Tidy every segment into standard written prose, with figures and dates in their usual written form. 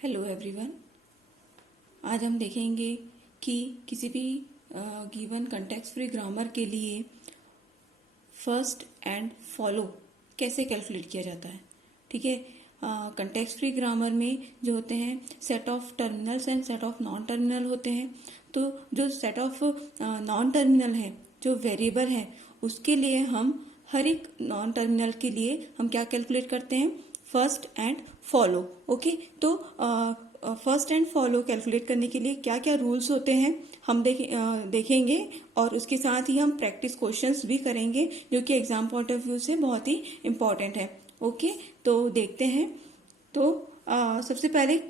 Hello everyone. आज हम देखेंगे कि किसी भी गिवन कंटेक्स्ट फ्री ग्रामर के लिए फर्स्ट एंड फॉलो कैसे कैलकुलेट किया जाता है। ठीक है, कंटेक्स्ट फ्री ग्रामर में जो होते हैं set of terminals and set of non terminal होते हैं। तो जो सेट ऑफ नॉन टर्मिनल है, जो वेरिएबल है, उसके लिए हम हर एक नॉन टर्मिनल के लिए हम क्या कैलकुलेट करते हैं, फर्स्ट एंड फॉलो। ओके, तो फर्स्ट एंड फॉलो कैलकुलेट करने के लिए क्या क्या रूल्स होते हैं हम देखेंगे, और उसके साथ ही हम प्रैक्टिस क्वेश्चंस भी करेंगे जो कि एग्जाम पॉइंट ऑफ व्यू से बहुत ही इम्पोर्टेंट है। ओके, तो देखते हैं। तो सबसे पहले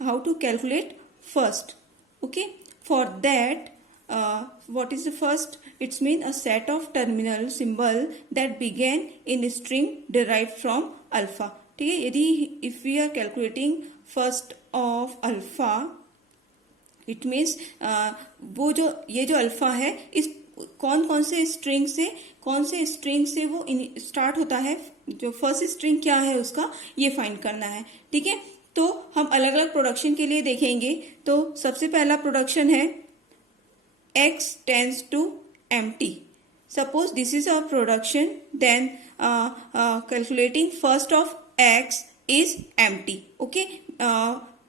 how to calculate first. Okay, for that what is the first? It's mean a set of terminal symbol that begin in string derived from alpha. ठीक है, यदि if we are calculating first of alpha, it means वो जो ये जो alpha है, इस कौन से स्ट्रिंग से वो स्टार्ट होता है, जो फर्स्ट स्ट्रिंग क्या है उसका ये फाइंड करना है। ठीक है, तो हम अलग अलग प्रोडक्शन के लिए देखेंगे। तो सबसे पहला प्रोडक्शन है x tends to empty. Suppose this is our production, then calculating first of x is empty. Okay,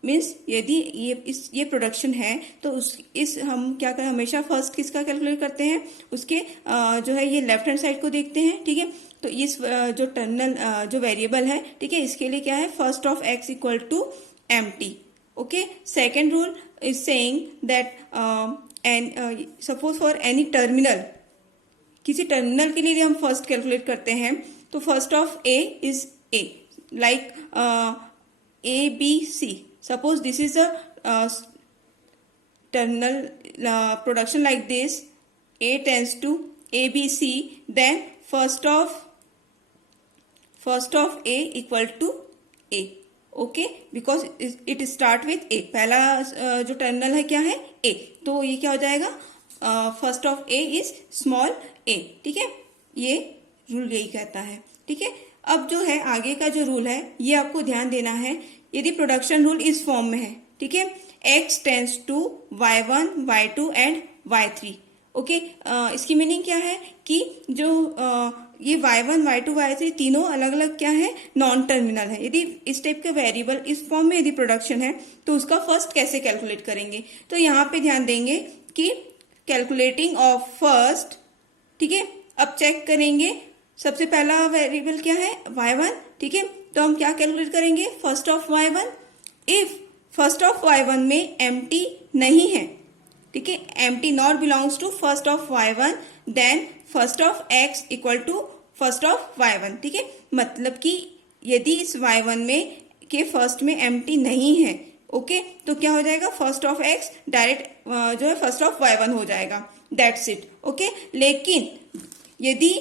means यदि ये प्रोडक्शन है तो इस हम क्या करें, हमेशा फर्स्ट किसका कैलकुलेट करते हैं, उसके जो है ये लेफ्ट हैंड साइड को देखते हैं। ठीक है, तो इस जो टर्मिनल जो वेरिएबल है, ठीक है, इसके लिए क्या है, first of x equal to empty. Okay, second rule is saying that and suppose for any terminal, किसी टर्मिनल के लिए हम फर्स्ट कैलकुलेट करते हैं, तो first of A is A, like A B C. Suppose this is a terminal production like this, A tends to A B C, then first of A equal to A. Okay, because it start with A, पहला जो terminal है क्या है, ए, तो ये क्या हो जाएगा, first of A is small A. ठीक है, ये रूल यही कहता है। ठीक है, अब जो है आगे का जो रूल है ये आपको ध्यान देना है। यदि प्रोडक्शन रूल इस फॉर्म में है, ठीक है, x tends to y1, y2 and y3। Okay, इसकी मीनिंग क्या है कि जो ये y1, y2, y3 तीनों अलग अलग क्या है, नॉन टर्मिनल है। यदि इस टाइप के वेरिएबल इस फॉर्म में यदि प्रोडक्शन है तो उसका फर्स्ट कैसे कैलकुलेट करेंगे, तो यहाँ पे ध्यान देंगे कि कैलकुलेटिंग ऑफ फर्स्ट। ठीक है, अब चेक करेंगे, सबसे पहला वेरिएबल क्या है, y1। ठीक है, तो हम क्या कैलकुलेट करेंगे, first of y1। If first of y1 में एम्प्टी नहीं है, ठीक है, empty not belongs to first of y1, then first of x equal to first of y1। ठीक है, मतलब कि यदि इस y1 में के फर्स्ट में एम्प्टी नहीं है, ओके, तो क्या हो जाएगा, फर्स्ट ऑफ x डायरेक्ट जो है फर्स्ट ऑफ y1 हो जाएगा, दैट्स इट। ओके, लेकिन यदि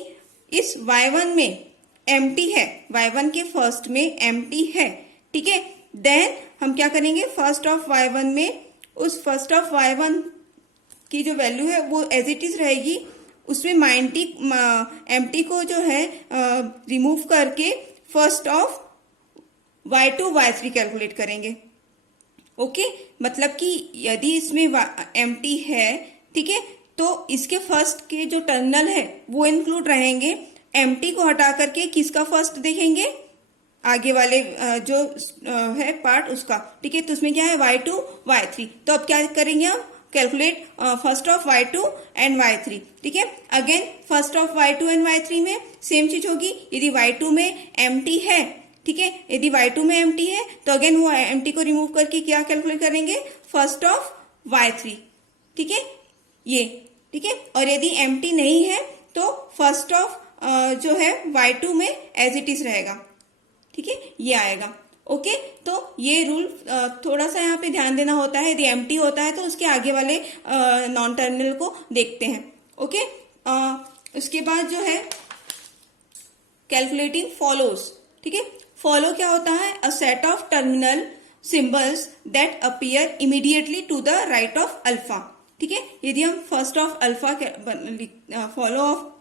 इस y1 में एम्प्टी है, y1 के फर्स्ट में एम्प्टी है, ठीक है, देन हम क्या करेंगे, फर्स्ट ऑफ y1 में उस फर्स्ट ऑफ y1 की जो वैल्यू है वो एज इट इज रहेगी, उसमें एम्प्टी को जो है रिमूव करके first of y2, y3 calculate करेंगे। ओके, मतलब कि यदि इसमें एम्प्टी है, ठीक है, तो इसके फर्स्ट के जो टर्मिनल है वो इंक्लूड रहेंगे, एम्प्टी को हटा करके किसका फर्स्ट देखेंगे, आगे वाले जो है पार्ट उसका। ठीक है, तो उसमें क्या है, y2, y3। तो अब क्या करेंगे हम, calculate first of y2 and y3। ठीक है, again first of y2 and y3 में सेम चीज होगी। यदि y2 में एम्प्टी है, ठीक है, यदि y2 में एम्प्टी है तो अगेन वो एम्प्टी को रिमूव करके क्या कैलकुलेट करेंगे, फर्स्ट ऑफ y3। ठीक है, ये ठीक है, और यदि एम्प्टी नहीं है तो फर्स्ट ऑफ जो है y2 में एज इट इज रहेगा। ठीक है, ये आएगा। ओके, तो ये रूल थोड़ा सा यहाँ पे ध्यान देना होता है। यदि एम्प्टी होता है तो उसके आगे वाले नॉन टर्मिनल को देखते हैं। ओके, उसके बाद जो है कैलकुलेटिंग फॉलोज। ठीक है, फॉलो क्या होता है, a set of terminal symbols that appear immediately to the right of alpha. ठीक है, यदि हम first of alpha follow of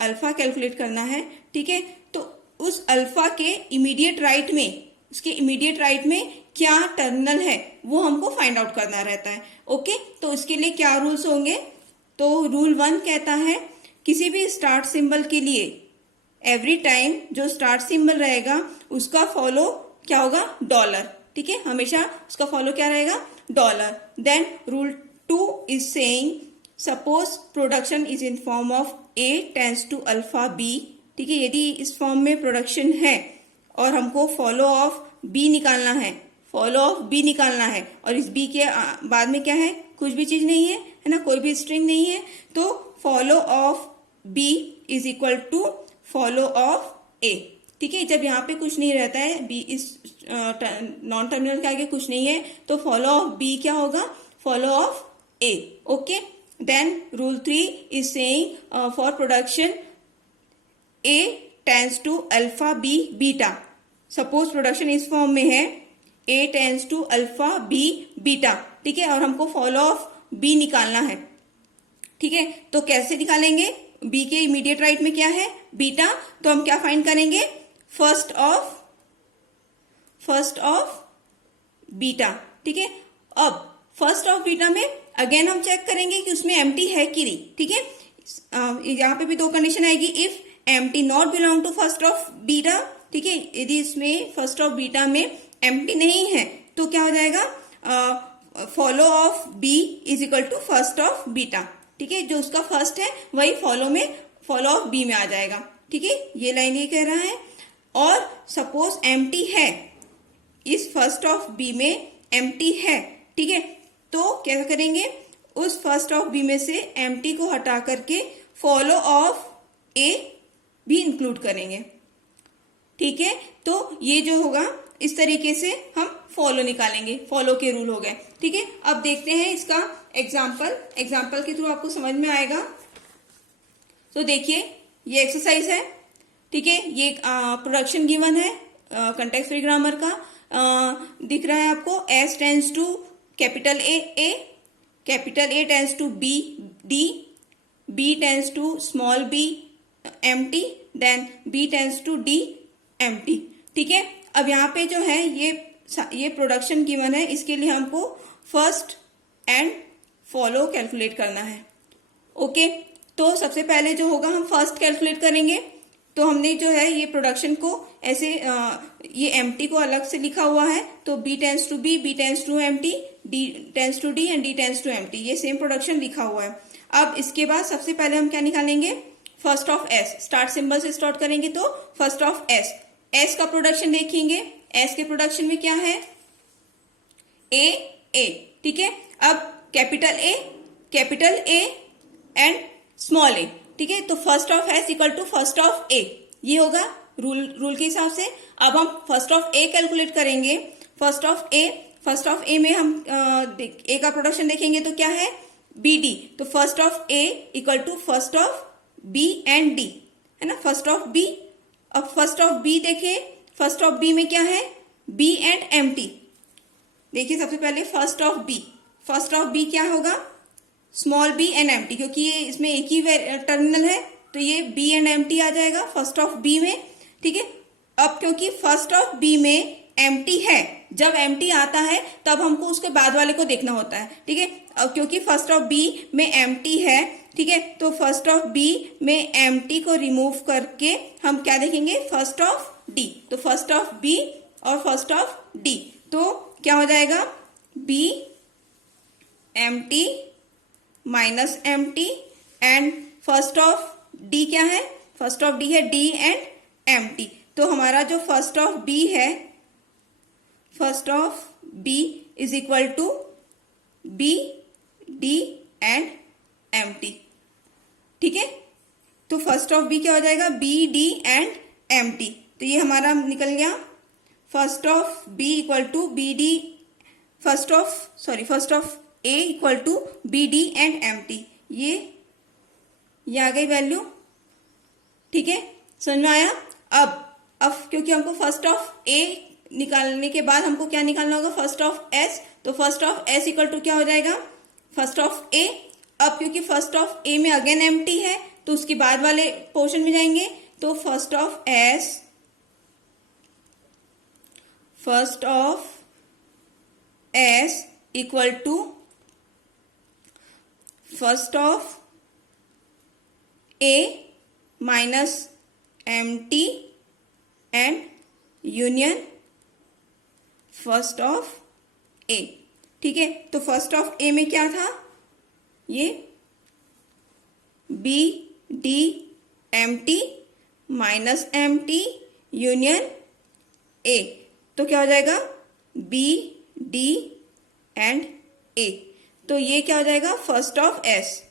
alpha calculate करना है, ठीक है, तो उस अल्फा के इमीडिएट राइट में उसके इमीडिएट राइट में क्या टर्मिनल है वो हमको फाइंड आउट करना रहता है। ओके, तो इसके लिए क्या रूल्स होंगे? तो रूल 1 कहता है किसी भी स्टार्ट सिंबल के लिए एवरी टाइम जो स्टार्ट सिंबल रहेगा उसका फॉलो क्या होगा? डॉलर। ठीक है, हमेशा उसका फॉलो क्या रहेगा? Dollar. Then rule 2 is saying suppose production is in form of A tends to alpha B। ठीक है, यदि इस फॉर्म में प्रोडक्शन है और हमको फॉलो ऑफ B निकालना है, फॉलो ऑफ B निकालना है, और इस B के बाद में क्या है? कुछ भी चीज नहीं है ना, कोई भी स्ट्रिंग नहीं है, तो follow of B is equal to follow of A। ठीक है, जब यहाँ पे कुछ नहीं रहता है, B इस नॉन टर्मिनल के आगे कुछ नहीं है, तो फॉलो ऑफ B क्या होगा? Follow of A। Okay, then rule 3 is saying for production A tends to alpha B beta. Suppose production इस फॉर्म में है A tends to alpha B beta. ठीक है, और हमको फॉलो ऑफ B निकालना है। ठीक है, तो कैसे निकालेंगे? B के इमीडिएट राइट में क्या है? बीटा। तो हम क्या फाइंड करेंगे? First of beta. ठीक है, अब फर्स्ट ऑफ बीटा में अगेन हम चेक करेंगे कि उसमें एम्प्टी है कि नहीं। ठीक है, यहाँ पे भी दो कंडीशन आएगी, if empty not belong to first of beta. ठीक है, यदि इसमें फर्स्ट ऑफ बीटा में एम्प्टी नहीं है तो क्या हो जाएगा? Follow of B is equal to first of beta. ठीक है, जो उसका फर्स्ट है वही फॉलो ऑफ बी में आ जाएगा। ठीक है, ये लाइन ये कह रहा है। और सपोज एम्प्टी है, इस फर्स्ट ऑफ बी में एम्प्टी है। ठीक है, तो क्या करेंगे? उस फर्स्ट ऑफ बी में से एम्प्टी को हटा करके फॉलो ऑफ ए भी इंक्लूड करेंगे। ठीक है, तो ये जो होगा इस तरीके से हम फॉलो निकालेंगे, फॉलो के रूल हो गए। ठीक है, अब देखते हैं इसका एग्जाम्पल के थ्रू आपको समझ में आएगा। तो देखिए ये एक्सरसाइज है। ठीक है, ये प्रोडक्शन गिवन है कंटेक्स्ट फ्री ग्रामर का। दिख रहा है आपको S tends to capital A, capital A tends to B D, B tends to small b empty, then B tends to D empty। ठीक है, अब यहाँ पे जो है ये प्रोडक्शन गिवन है, इसके लिए हमको फर्स्ट एंड फॉलो कैलकुलेट करना है। ओके, तो सबसे पहले जो होगा हम फर्स्ट कैलकुलेट करेंगे। तो हमने जो है ये प्रोडक्शन को ऐसे ये एम्प्टी को अलग से लिखा हुआ है, तो B tends to B, B tends to empty, D tends to D and D tends to empty, ये सेम प्रोडक्शन लिखा हुआ है। अब इसके बाद सबसे पहले हम क्या निकालेंगे? First of S, start symbol से स्टार्ट करेंगे, तो फर्स्ट ऑफ S का प्रोडक्शन देखेंगे। S के प्रोडक्शन में क्या है? A। ठीक है, अब capital A and small a। ठीक है, तो first of S equal to first of A, ये होगा रूल के हिसाब से। अब हम फर्स्ट ऑफ A कैलकुलेट करेंगे। फर्स्ट ऑफ A में हम A का प्रोडक्शन देखेंगे तो क्या है? BD। तो first of A equal to first of B and D, है ना, फर्स्ट ऑफ B। अब फर्स्ट ऑफ B देखिए, फर्स्ट ऑफ B में क्या है? B and empty. देखिए सबसे पहले फर्स्ट ऑफ B क्या होगा? स्मॉल b एंड एम्प्टी, क्योंकि ये इसमें एक ही टर्मिनल है तो ये b एंड एम्प्टी आ जाएगा फर्स्ट ऑफ B में। ठीक है, अब क्योंकि फर्स्ट ऑफ B में एम्प्टी है, जब एम्प्टी आता है तब हमको उसके बाद वाले को देखना होता है। ठीक है, अब क्योंकि फर्स्ट ऑफ B में एम्प्टी है, ठीक है, तो फर्स्ट ऑफ B में एम्प्टी को रिमूव करके हम क्या देखेंगे? First of D। तो फर्स्ट ऑफ B और फर्स्ट ऑफ D, तो क्या हो जाएगा? B empty minus empty and first of D क्या है? फर्स्ट ऑफ D है D एंड एम्प्टी। तो हमारा जो फर्स्ट ऑफ B है, first of B is equal to B D and empty. ठीक है, तो फर्स्ट ऑफ B क्या हो जाएगा? B D and empty. तो ये हमारा निकल गया first of B equal to B D, first of A equal to B D and empty. ये आ गई वैल्यू। ठीक है, समझ में आया? अब क्योंकि हमको फर्स्ट ऑफ A निकालने के बाद हमको क्या निकालना होगा? First of S। तो first of S equal to क्या हो जाएगा? First of A। अब क्योंकि फर्स्ट ऑफ A में अगेन एम्प्टी है तो उसके बाद वाले पोर्शन में जाएंगे, तो first of first of S equal to first of A minus empty and union first of A. ठीक है, तो फर्स्ट ऑफ ए में क्या था, ये B D empty minus empty union A, तो क्या हो जाएगा बी डी एंड ए। तो ये क्या हो जाएगा first of S.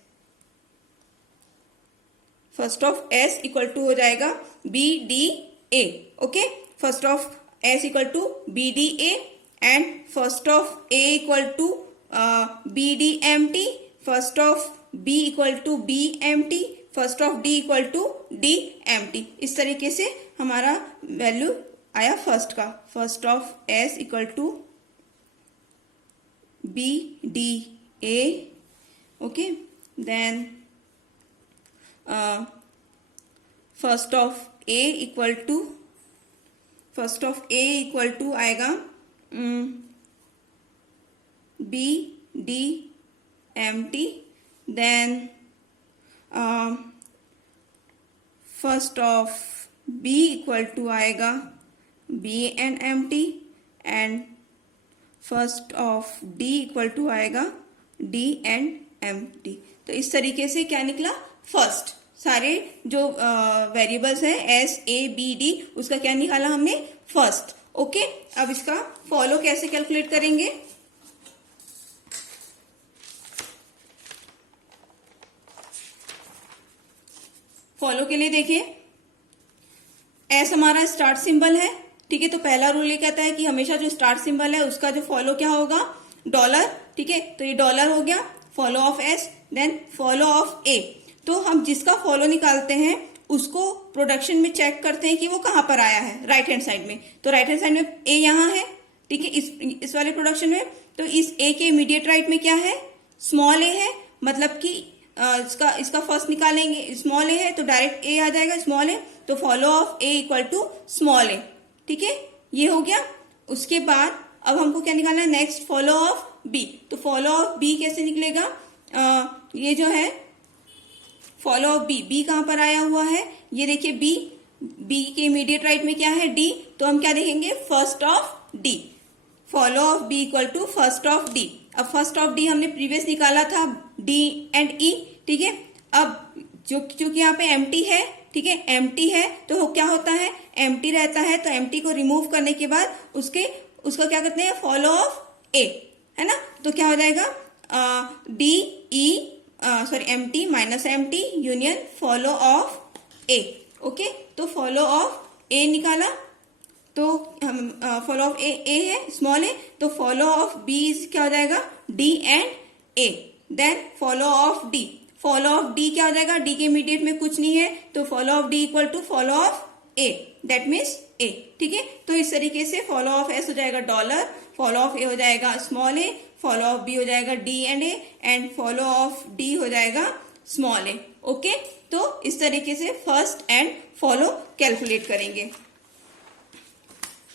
First of S equal to हो जाएगा B D A. Okay, first of S equal to B D A and first of A equal to B D empty, first of B equal to B empty, first of D equal to D empty. इस तरीके से हमारा value आया first का। First of S equal to B D A. Okay, then first of A equal to आएगा B D empty, then first of B equal to आएगा B and empty and first of D equal to आएगा D and empty. तो इस तरीके से क्या निकला first, सारे जो वेरिएबल्स हैं एस ए बी डी, उसका क्या निकाला हमने फर्स्ट। ओके, अब इसका फॉलो कैसे कैलकुलेट करेंगे। फॉलो के लिए देखिए, एस हमारा स्टार्ट सिंबल है। ठीक है, तो पहला रूल ये कहता है कि हमेशा जो स्टार्ट सिंबल है उसका जो फॉलो क्या होगा डॉलर। ठीक है, तो ये डॉलर हो गया follow of S, then follow of A. तो हम जिसका फॉलो निकालते हैं उसको प्रोडक्शन में चेक करते हैं कि वो कहां पर आया है, राइट हैंड साइड में। तो राइट हैंड साइड में ए यहां है। ठीक है, इस वाले प्रोडक्शन में, तो इस ए के इमीडिएट राइट में क्या है स्मॉल ए है, मतलब कि इसका फर्स्ट निकालेंगे स्मॉल ए है तो डायरेक्ट ए आ जाएगा स्मॉल ए, तो follow of A equal to small A. ठीक है, ये हो गया। उसके बाद अब हमको क्या निकालना है नेक्स्ट, फॉलो ऑफ बी। तो फॉलो ऑफ बी कैसे निकलेगा, ये जो है फॉलो ऑफ बी कहां पर आया हुआ है, ये देखिए बी के इमीडिएट राइट में क्या है डी, तो हम क्या देखेंगे first of D. Follow of B equal to first of D. अब फर्स्ट ऑफ डी हमने प्रीवियस निकाला था डी एंड ई। ठीक है, अब क्योंकि यहाँ पे एम्प्टी है, ठीक है एम्प्टी है तो क्या होता है एम्प्टी रहता है, तो एम्प्टी को रिमूव करने के बाद उसका क्या करते हैं फॉलो ऑफ ए, है ना। तो क्या हो जाएगा D E empty minus empty union follow of A. Okay, तो फॉलो ऑफ ए निकाला, तो हम फॉलो ऑफ ए है स्मॉल ए, तो फॉलो ऑफ बी क्या हो जाएगा D and A. Then follow of D, follow of D क्या हो जाएगा, डी के इमीडिएट में कुछ नहीं है, तो follow of D equal to follow of A, that means A. ठीक है, तो इस तरीके से फॉलो ऑफ एस हो जाएगा डॉलर, फॉलो ऑफ ए हो जाएगा small A, follow of B हो जाएगा D and A, and follow of D हो जाएगा स्मॉल ए। ओके, तो इस तरीके से फर्स्ट एंड फॉलो कैलकुलेट करेंगे।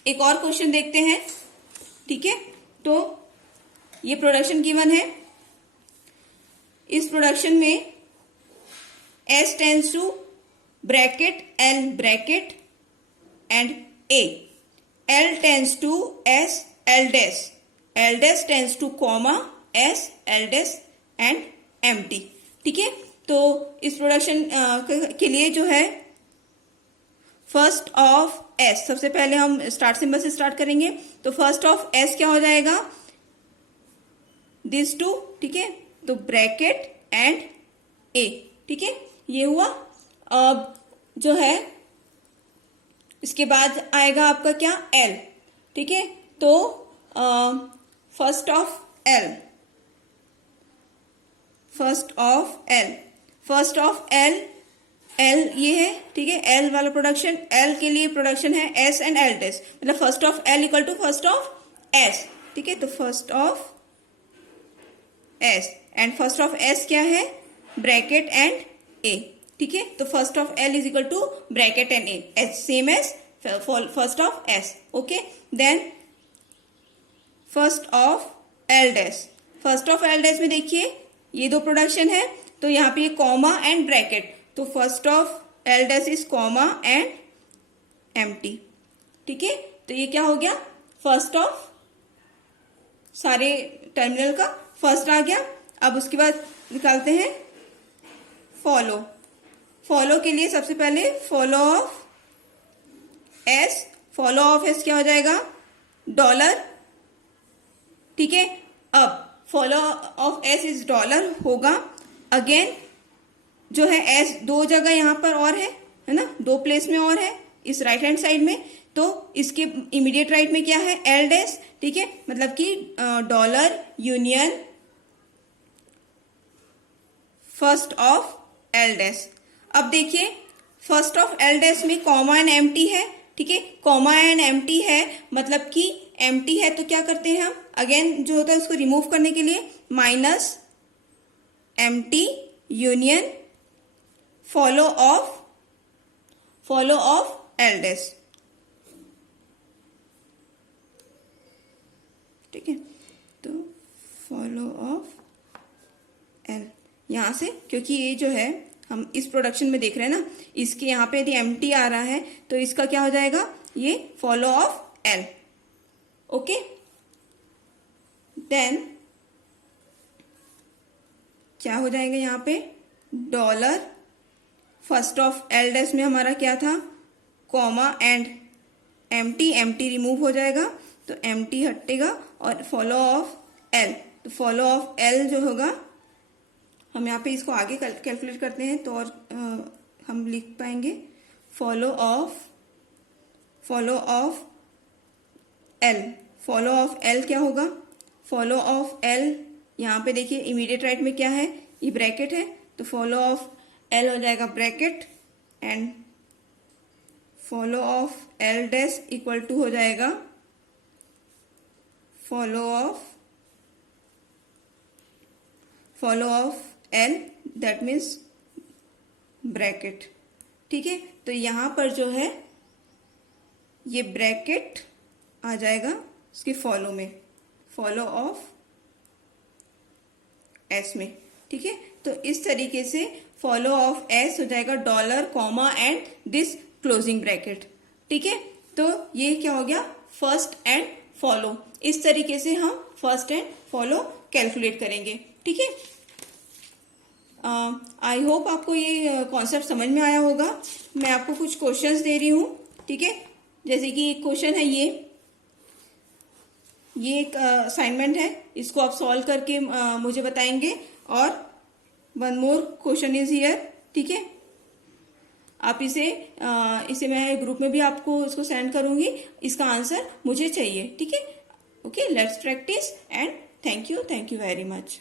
एक और क्वेश्चन देखते हैं। ठीक है, तो ये प्रोडक्शन गिवन है। इस प्रोडक्शन में S tends to bracket L bracket and A, L tends to S L dash tends to comma S L dash and empty। ठीक है, तो इस प्रोडक्शन के लिए जो है फर्स्ट ऑफ एस, सबसे पहले हम स्टार्ट सिंबल से स्टार्ट करेंगे। तो फर्स्ट ऑफ एस क्या हो जाएगा दिस टू। ठीक है, तो ब्रैकेट एंड ए। ठीक है, ये हुआ। अब जो है इसके बाद आएगा आपका क्या एल। ठीक है, तो फर्स्ट ऑफ एल, एल ये है। ठीक है, एल वाला प्रोडक्शन, एल के लिए प्रोडक्शन है एस एंड एल डैश, मतलब first of L equal to first of S. ठीक है, तो first of S and first of S क्या है ब्रैकेट एंड ए। ठीक है, तो first of L is equal to bracket and A, same as first of S. Okay, then first of L dash. First of L dash में देखिए ये दो production है, तो यहाँ पे कॉमा एंड ब्रैकेट, तो first of L dash is comma and empty. ठीक है, तो ये क्या हो गया, फर्स्ट ऑफ सारे टर्मिनल का फर्स्ट आ गया। अब उसके बाद निकालते हैं फॉलो। फॉलो के लिए सबसे पहले follow of S, follow of S क्या हो जाएगा, डॉलर। ठीक है, अब follow of S is dollar होगा। अगेन जो है एस दो जगह यहां पर और है ना, दो प्लेस में और है इस राइट हैंड साइड में, तो इसके इमीडिएट राइट में क्या है, एल डैश। ठीक है, मतलब कि dollar union first of L dash. अब देखिए फर्स्ट ऑफ एल डैश में कॉमा एंड एम्प्टी है। ठीक है, कॉमा एंड एम्प्टी है मतलब कि एम्प्टी है, तो क्या करते हैं हम, अगेन जो होता है उसको रिमूव करने के लिए minus empty union follow of L dash. ठीक है, तो फॉलो ऑफ एल यहां से, क्योंकि ये जो है हम इस प्रोडक्शन में देख रहे हैं ना, इसके यहाँ पे यदि एम्प्टी आ रहा है तो इसका क्या हो जाएगा, ये follow of L. Okay, then क्या हो जाएगा यहाँ पे, dollar first of L dash में हमारा क्या था, comma and empty, empty remove हो जाएगा तो एम्प्टी हटेगा, और फॉलो ऑफ एल, तो फॉलो ऑफ एल जो होगा, हम यहाँ पे इसको आगे कैलकुलेट करते हैं तो और हम लिख पाएंगे follow of L. Follow of L क्या होगा, फॉलो ऑफ एल यहाँ पे देखिए इमीडिएट राइट में क्या है, ये ब्रैकेट है, तो फॉलो ऑफ एल हो जाएगा bracket and follow of L dash equal to हो जाएगा follow of L, that means bracket. ठीक है, तो यहां पर जो है ये ब्रैकेट आ जाएगा उसके फॉलो में, फॉलो ऑफ एस में। ठीक है, तो इस तरीके से फॉलो ऑफ एस हो जाएगा dollar comma and this closing bracket. ठीक है, तो ये क्या हो गया, फर्स्ट एंड फॉलो। इस तरीके से हम फर्स्ट एंड फॉलो कैलकुलेट करेंगे। ठीक है, आई होप आपको ये कॉन्सेप्ट समझ में आया होगा। मैं आपको कुछ क्वेश्चंस दे रही हूँ। ठीक है, जैसे कि एक क्वेश्चन है, ये एक असाइनमेंट है, इसको आप सॉल्व करके मुझे बताएंगे। और one more question is here. ठीक है, आप इसे मैं ग्रुप में भी आपको इसको सेंड करूंगी, इसका आंसर मुझे चाहिए। ठीक है, okay, let's practice and thank you very much.